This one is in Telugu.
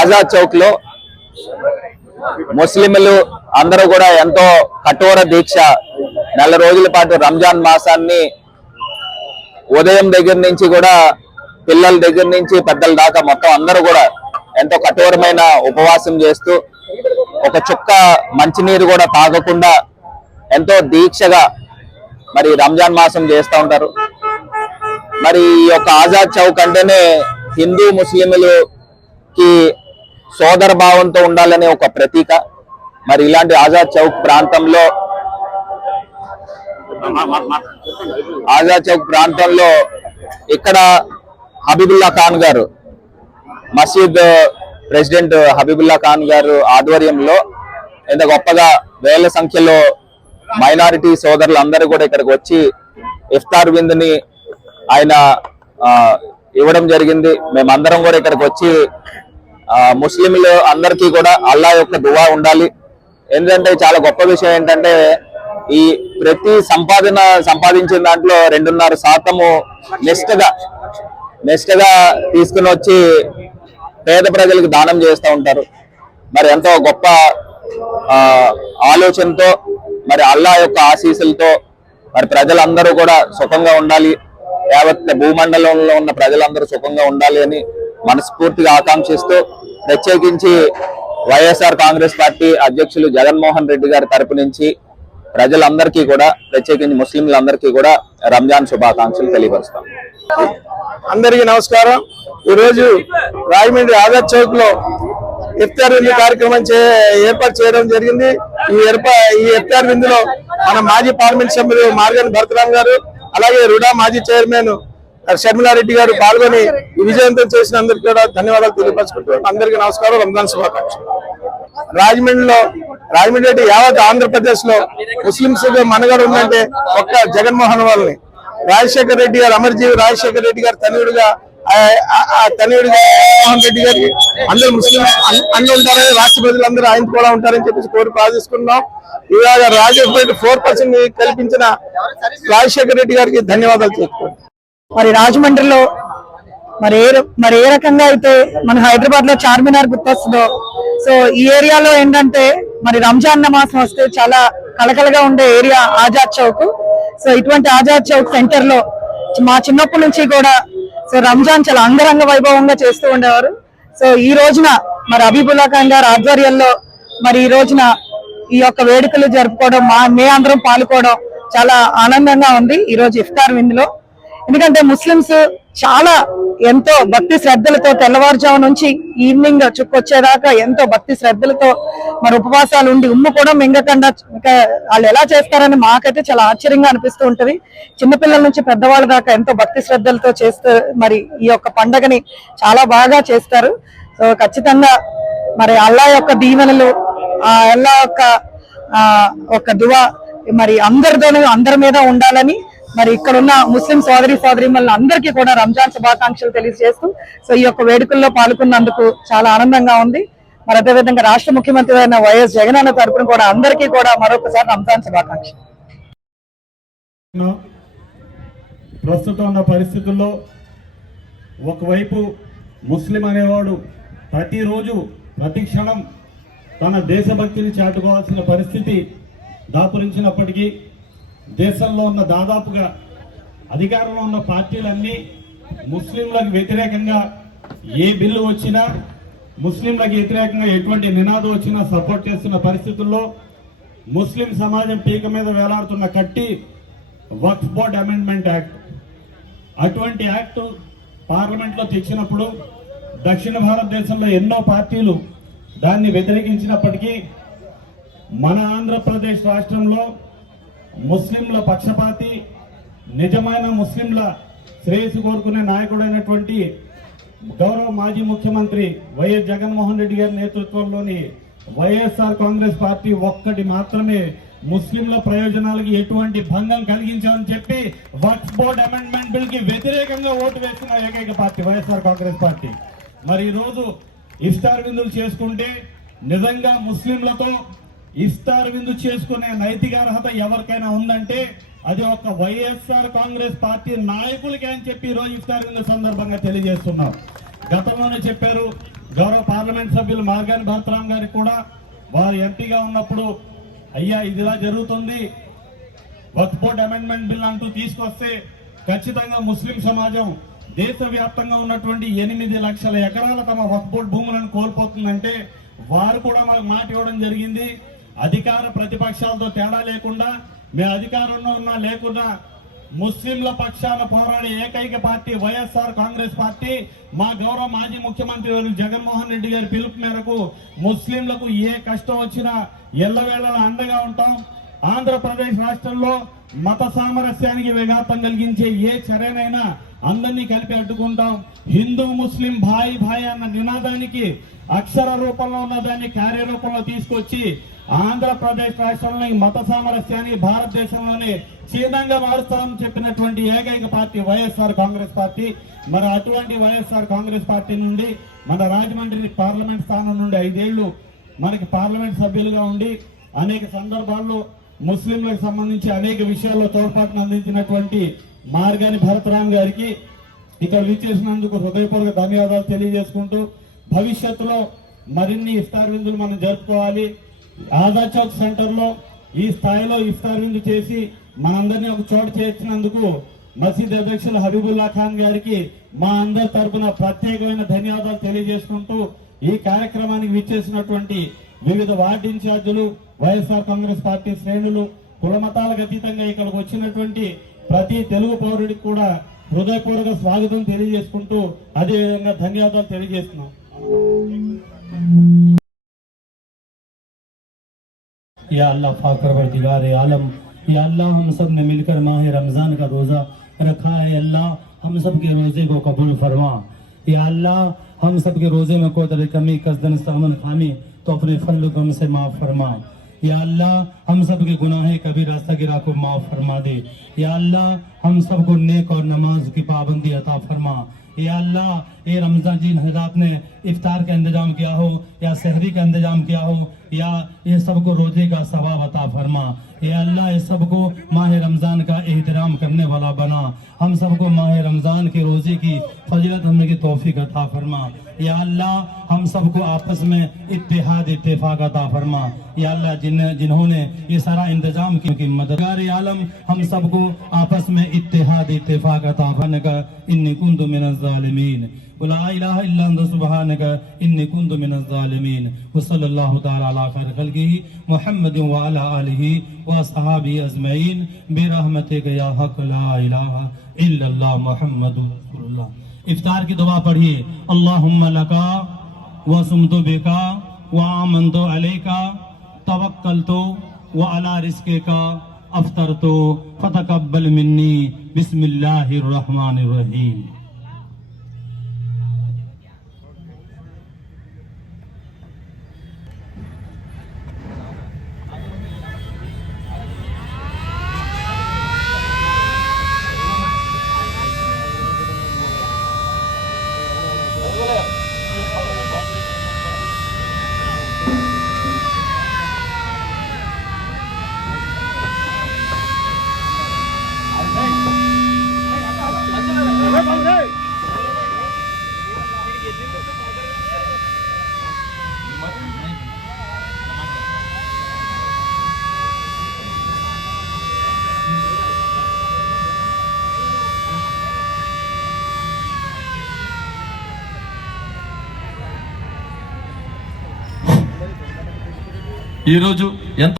ఆజాద్ చౌక్లో ముస్లింలు అందరూ కూడా ఎంతో కఠోర దీక్ష. నెల రోజుల పాటు రంజాన్ మాసాన్ని ఉదయం దగ్గర నుంచి కూడా పిల్లల దగ్గర నుంచి పెద్దల దాకా మొత్తం అందరూ కూడా ఎంతో కఠోరమైన ఉపవాసం చేస్తూ ఒక చుక్క మంచినీరు కూడా తాగకుండా ఎంతో దీక్షగా మరి రంజాన్ మాసం చేస్తూ ఉంటారు. మరి ఈ యొక్క ఆజాద్ చౌక్ అంటేనే హిందూ ముస్లింలకి సోదర భావంతో ఉండాలనే ఒక ప్రతీక. మరి ఇలాంటి ఆజాద్ చౌక్ ప్రాంతంలో ఆజాద్ చౌక్ ప్రాంతంలో ఇక్కడ హబీబుల్లా ఖాన్ గారు మసీద్ ప్రెసిడెంట్ హబీబుల్లా ఖాన్ గారు ఆధ్వర్యంలో ఎంత గొప్పగా వేల సంఖ్యలో మైనారిటీ సోదరులు అందరూ కూడా ఇక్కడికి వచ్చి ఇఫ్తార్ విందుని ఆయన ఇవ్వడం జరిగింది. మేమందరం కూడా ఇక్కడికి వచ్చి ముస్లింలు అందరికీ కూడా అల్లా యొక్క దువా ఉండాలి. ఎందుకంటే చాలా గొప్ప విషయం ఏంటంటే ఈ ప్రతి సంపాదన సంపాదించిన దాంట్లో రెండున్నర శాతము నిష్ఠగా నిష్ఠగా తీసుకుని వచ్చి పేద ప్రజలకు దానం చేస్తూ ఉంటారు. మరి ఎంతో గొప్ప ఆలోచనతో మరి అల్లా యొక్క ఆశీస్సులతో మరి ప్రజలందరూ కూడా సుఖంగా ఉండాలి. యావత్ భూమండలంలో ఉన్న ప్రజలందరూ సుఖంగా ఉండాలి అని మనస్ఫూర్తిగా ఆకాంక్షిస్తూ ప్రత్యేకించి వైఎస్ఆర్ కాంగ్రెస్ పార్టీ అధ్యక్షులు జగన్మోహన్ రెడ్డి గారి తరపు నుంచి ప్రజలందరికీ కూడా ప్రత్యేకించి ముస్లింలందరికీ కూడా రంజాన్ శుభాకాంక్షలు తెలియపరుస్తాం. అందరికీ నమస్కారం. ఈరోజు రాజమండ్రి ఆజాద్ చౌక్లో ఇఫ్తార్ విందు కార్యక్రమం చే ఏర్పాటు చేయడం జరిగింది. ఈ ఏర్పా ఈ ఇఫ్తార్ విందులో మన మాజీ పార్లమెంట్ సభ్యులు మార్గన్ భరతరామ్ గారు అలాగే రుడా మాజీ చైర్మన్ షర్మిలారెడ్డి గారు పాల్గొని విజయంతం చేసిన అందరికీ కూడా ధన్యవాదాలు తెలియపరచుకుంటున్నాను. అందరికీ నమస్కారం రంజాన్ శుభాకాంక్షలు. రాజమండ్రిలో రాజమండ్రి యావత్ ఆంధ్రప్రదేశ్లో ముస్లింస్ మనగడ ఉందంటే ఒక్క జగన్మోహన్ వాళ్ళని. రాజశేఖర రెడ్డి గారు అమర్జీవి రాజశేఖర రెడ్డి గారు తనయుడుగా ఆ- జగన్మోహన్ రెడ్డి గారికి అందరూ ముస్లిం అన్ని ఉంటారని రాష్ట్ర ప్రజలందరూ ఆయన కూడా ఉంటారని చెప్పేసి కోరి ప్రార్థిస్తున్నాం. ఇవాళ రాజశేఖర ఫోర్ పర్సెంట్ కల్పించిన రాజశేఖర రెడ్డి గారికి ధన్యవాదాలు చెప్పుకోండి మరి రాజమండ్రిలో మరి ఏ మరి ఏ రకంగా అయితే మన హైదరాబాద్లో చార్మినార్ గుర్తొస్తుందో. సో ఈ ఏరియాలో ఏంటంటే మరి రంజాన్ నమాజ్ వస్తే చాలా కలకలగా ఉండే ఏరియా ఆజాద్ చౌక్. సో ఇటువంటి ఆజాద్ చౌక్ సెంటర్లో మా చిన్నప్పటి నుంచి కూడా సో రంజాన్ చాలా అంగరంగ వైభవంగా చేస్తూ ఉండేవారు. సో ఈ రోజున మరి అబీబుల్లా ఖాన్ ఆధ్వర్యంలో మరి ఈ రోజున ఈ యొక్క వేడుకలు జరుపుకోవడం మా మే అందరం పాల్గొనడం చాలా ఆనందంగా ఉంది. ఈ రోజు ఇఫ్తార్ విందులో ఎందుకంటే ముస్లిమ్స్ చాలా ఎంతో భక్తి శ్రద్ధలతో తెల్లవారుజాము నుంచి ఈవినింగ్ చుక్కొచ్చేదాకా ఎంతో భక్తి శ్రద్ధలతో మరి ఉపవాసాలు ఉండి ఉమ్ము కూడా మింగకుండా వాళ్ళు ఎలా చేస్తారని మాకైతే చాలా ఆశ్చర్యంగా అనిపిస్తూ ఉంటది. చిన్నపిల్లల నుంచి పెద్దవాళ్ళ దాకా ఎంతో భక్తి శ్రద్ధలతో చేస్తూ మరి ఈ యొక్క పండగని చాలా బాగా చేస్తారు. సో ఖచ్చితంగా మరి అల్లా యొక్క దీవెనలు ఆ అల్లా యొక్క ఒక దువా మరి అందరితోనూ అందరి మీద ఉండాలని మరి ఇక్కడ ఉన్న ముస్లిం సోదరి సోదరి అందరికీ కూడా రంజాన్ శుభాకాంక్షలు తెలియజేస్తూ సో ఈ యొక్క వేడుకల్లో పాల్గొన్నందుకు చాలా ఆనందంగా ఉంది. మరి అదేవిధంగా రాష్ట్ర ముఖ్యమంత్రి అయిన వైఎస్ జగన్ అన్న తరపున కూడా అందరికీ కూడా మరొకసారి రంజాన్ శుభాకాంక్షలు. ప్రస్తుతం ఉన్న పరిస్థితుల్లో ఒకవైపు ముస్లిం అనేవాడు ప్రతిరోజు ప్రతి క్షణం తన దేశభక్తిని చాటుకోవాల్సిన పరిస్థితి దాపురించినప్పటికీ దేశంలో ఉన్న దాదాపుగా అధికారంలో ఉన్న పార్టీలన్నీ ముస్లింలకు వ్యతిరేకంగా ఏ బిల్లు వచ్చినా ముస్లింలకు వ్యతిరేకంగా ఎటువంటి నినాదం వచ్చినా సపోర్ట్ చేస్తున్న పరిస్థితుల్లో ముస్లిం సమాజం పీక మీద వేలాడుతున్న కట్టి వక్ఫ్ బోర్డ్ అమెండ్మెంట్ యాక్ట్. అటువంటి యాక్ట్ పార్లమెంట్లో తెచ్చినప్పుడు దక్షిణ భారతదేశంలో ఎన్నో పార్టీలు దాన్ని వ్యతిరేకించినప్పటికీ మన ఆంధ్రప్రదేశ్ రాష్ట్రంలో ముస్లింల పక్షపాతి నిజమైన ముస్లింల శ్రేయస్సు కోరుకునే నాయకుడైనటువంటి గౌరవ మాజీ ముఖ్యమంత్రి వైఎస్ జగన్మోహన్ రెడ్డి గారి నేతృత్వంలోని వైఎస్ఆర్ కాంగ్రెస్ పార్టీ ఒక్కటి మాత్రమే ముస్లింల ప్రయోజనాలకి ఎటువంటి భంగం కలిగించామని చెప్పి వక్ఫ్ బోర్డ్ అమెండ్మెంట్ బిల్కి వ్యతిరేకంగా ఓటు వేస్తున్న ఏకైక పార్టీ వైఎస్ఆర్ కాంగ్రెస్ పార్టీ. మరి ఈరోజు రోజు ఇఫ్తార్ విందులు చేసుకుంటే నిజంగా ముస్లింలతో ఇఫ్తార్ విందు చేసుకునే నైతిక అర్హత ఎవరికైనా ఉందంటే అది ఒక వైఎస్ఆర్ కాంగ్రెస్ పార్టీ నాయకులకే అని చెప్పి ఈరోజు రోజు ఇఫ్తార్ విందు సందర్భంగా తెలియజేస్తున్నాం. గతంలోనే చెప్పారు గౌరవ పార్లమెంట్ సభ్యులు మార్గాని భరతరామ్ గారికి కూడా వారు ఎంపీగా ఉన్నప్పుడు అయ్యా ఇదిలా జరుగుతుంది. వక్ఫోర్డ్ అమెండ్మెంట్ బిల్ అంటూ తీసుకొస్తే ఖచ్చితంగా ముస్లిం సమాజం దేశవ్యాప్తంగా ఉన్నటువంటి ఎనిమిది లక్షల ఎకరాల తమ వక్ఫోర్డ్ భూములను కోల్పోతుందంటే వారు కూడా మాకు మాట ఇవ్వడం జరిగింది. అధికార ప్రతిపక్షాలతో తేడా లేకుండా మేము అధికారంలో ఉన్నా లేకున్నా ముస్లింల పక్షాన పోరాడే ఏకైక పార్టీ వైఎస్ఆర్ కాంగ్రెస్ పార్టీ. మా గౌరవ మాజీ ముఖ్యమంత్రి వర్యులు జగన్మోహన్ రెడ్డి గారి పిలుపు మేరకు ముస్లింలకు ఏ కష్టం వచ్చినా ఎల్లవేళలా అండగా ఉంటాం. ఆంధ్రప్రదేశ్ రాష్ట్రంలో మత సామరస్యానికి విఘాతం కలిగించే ఏ చర్యనైనా అందరినీ కలిపి అడ్డుకుంటాం. హిందూ ముస్లిం భాయి భాయి అన్న నినాదానికి అక్షర రూపంలో ఉన్న దాన్ని కార్యరూపంలో తీసుకొచ్చి ఆంధ్రప్రదేశ్ రాష్ట్రంలో మత సామరస్యాన్ని భారతదేశంలోనే క్షీణంగా మారుస్తామని చెప్పినటువంటి ఏకైక పార్టీ వైఎస్ఆర్ కాంగ్రెస్ పార్టీ. మరి అటువంటి వైఎస్ఆర్ కాంగ్రెస్ పార్టీ నుండి మన రాజమండ్రి పార్లమెంట్ స్థానం నుండి ఐదేళ్ళు మనకి పార్లమెంట్ సభ్యులుగా ఉండి అనేక సందర్భాల్లో ముస్లింలకు సంబంధించి అనేక విషయాల్లో తోడ్పాటును అందించినటువంటి మార్గాని భరతరామ్ గారికి ఇక్కడ విచ్చేసినందుకు హృదయపూర్వక ధన్యవాదాలు తెలియజేసుకుంటూ భవిష్యత్తులో మరిన్ని ఇఫ్తార్ విందులు మనం జరుపుకోవాలి. ఆదా చౌక్ సెంటర్లో ఈ స్థాయిలో ఇఫ్తార్ విందు చేసి మనందరినీ ఒక చోటు చేర్చినందుకు మసీద్ అధ్యక్షులు హబీబుల్లా ఖాన్ గారికి మా అందరి తరపున ప్రత్యేకమైన ధన్యవాదాలు తెలియజేసుకుంటూ ఈ కార్యక్రమానికి విచ్చేసినటువంటి వివిధ వార్డు ఇన్ఛార్జీలు వైఎస్ఆర్ కాంగ్రెస్ పార్టీ శ్రేణులు కులమతాలకు అతీతంగా ఇక్కడికి వచ్చినటువంటి ప్రతి తెలుగు పౌరుడికి కూడా హృదయపూర్వక స్వాగతం తెలియజేసుకుంటూ అదేవిధంగా ధన్యవాదాలు తెలియజేస్తున్నాం. یا اللہ فاکر بردگار عالم یا اللہ ہم سب نے مل کر ماہ رمضان کا روزہ رکھا ہے اللہ ہم سب کے روزے کو قبول فرما یا اللہ ہم سب کے روزے میں کوئی کمی کسدن سامن خامی تو اپنے فضل و غم سے معاف فرما یا اللہ ہم سب کے گناہ کبھی راستہ گرا کو معاف فرما دے۔ یا اللہ، ہم سب کو نیک اور نماز کی پابندی عطا فرما۔ یا اللہ، اے رمضان جی حضرات نے افطار کا انتظام کیا ہو یا سحری کا انتظام کیا ہو یا یہ سب کو روزے کا ثواب عطا فرما۔ اے اللہ، یہ سب کو ماہ رمضان کا احترام کرنے والا بنا۔ ہم سب کو ماہ رمضان کے روزے کی فضلت ہم کی توفیق عطا فرما۔ یا اللہ، ہم سب کو آپس میں اتحاد، اتفاق عطا فرما۔ یا اللہ، جن جنہوں نے یہ سارا انتظام کی مددگار عالم ہم سب کو آپس میں اتحاد، اتفاق عطا فرمائے انی کنت من الظالمین. ولا الہ الا انت سبحانک انی کنت من الظالمین. وصلی اللہ تعالی علی خیر خلقہ، محمد وعلی آلہ واصحابہ اجمعین برحمتک یا حق، لا الہ الا اللہ محمد رسول اللہ. افطار کی دعا پڑھیے، اللہم لکا وسمت بکا وآمنت علیکا، توکلت وعلى رزقك أفطرت فتقبل مني. بسم الله الرحمن الرحيم. ఈరోజు ఎంత